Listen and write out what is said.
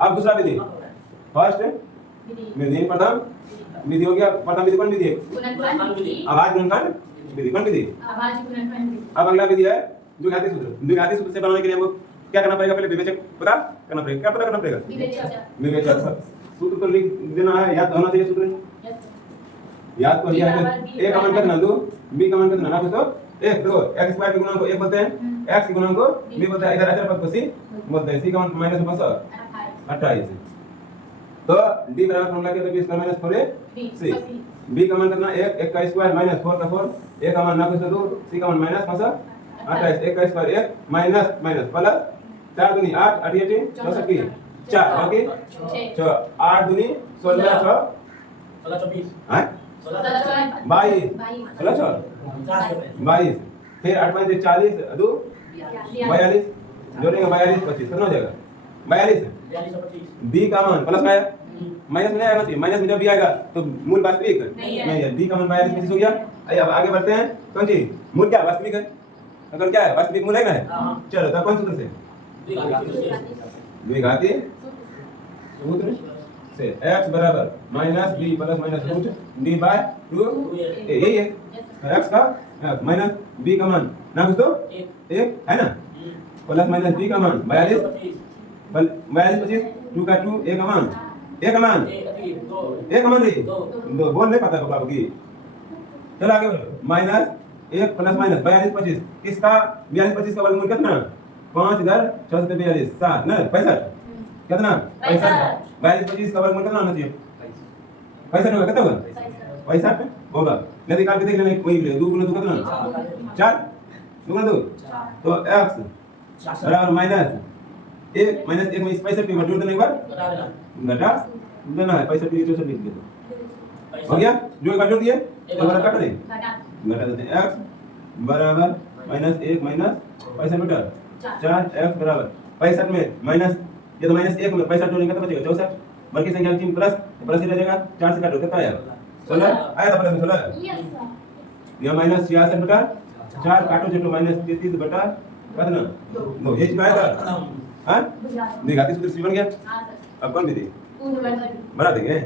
अब दूसरा विधि फर्स्ट विधि प्रथम विधि हो गया। प्रथम विधि कौन विधि है? आवाज गुणनखंड विधि। कौन विधि? अब अगला विधि है द्विघाती सूत्र। द्विघाती सूत्र से बनाने के लिए हमको क्या करना पड़ेगा? पहले विवेचक पता करना पड़ेगा। क्या पता करना पड़ेगा? विवेचक। सूत्र तो लिख देना है, याद होना चाहिए सूत्र। याद तो लिया है। a का मान कितना? 2, b का मान कितना? ना पूछो 1 2 x स्क्वायर के गुणन को 1 बोलते हैं, x के गुणन को b बोलते हैं, इधर अचर पद को c बोलते हैं। c का मान माइनस 28। तो d बराबर फॉर्मूला क्या? तो b square minus 4ac। b का मान कितना? 1 का स्क्वायर माइनस 4 का 4, a का मान ना पूछो 2, c का मान माइनस 28, 1 का स्क्वायर 1 माइनस माइनस प्लस 4 दूनी 8 8 64 4 बाकी 6 8 दूनी 16 6 हां 22 22 फिर 8 5 40 2 42 जोड़ेंगे 42 25 कितना हो जाएगा? 42 b का मान प्लस का है माइनस में आएगा। माइनस में जब भी आएगा तो मूल वास्तविक नहीं है। d का मान 42 25 हो गया। अब आगे बढ़ते हैं। कौन सी मूल क्या वास्तविक है? अगर क्या है वास्तविक मूल है ना? चलो तब कौन सूत्र से? द्विघाती सूत्र से x बराबर minus b plus minus root d by 2 यही है। x का माइनस b का मान ना कुछ तो 1 है ना, प्लस माइनस b का मान 42 25 2 का 2 a का मान a का मान 2 बोल नहीं पाता बाबू की। चलो आगे बढ़ो। माइनस 1 प्लस माइनस 42 25 किसका? 42 25 का वर्गमूल कितना? 5 इधर 6 से 42 7 ना 65 कितना? 65 42 25 का वर्गमूल कितना होना चाहिए? 65 होगा। कितना होगा? 65 होगा। नहीं निकाल के देख लेना। वही 2 गुना 2 कितना? 4 2 गुना 2 तो x बराबर माइनस 1 माइनस 1 में 65 पे जोड़ देना। एक बार घटा देना है 65 पे 64 लिख दो। हो गया? जो एक बार जोड़ दिए तो बड़ा काट दें घटा देते हैं। x बराबर माइनस 1 माइनस 65 मीटर 4 x बराबर 65 में माइनस ये तो माइनस 1 में 65 जोड़ेंगे तो बचेगा 64। बाकी संख्या की प्लस प्लस ही रहेगा। 4 से काटो कितना आएगा? 16 आया था प्लस में 16 ये माइनस 66 बटा 4 काटो चलो माइनस 33 बटा कितना 2 ये कितना आएगा? हां द्विघाती सूत्र बन गया। अब कौन विधि बना देंगे?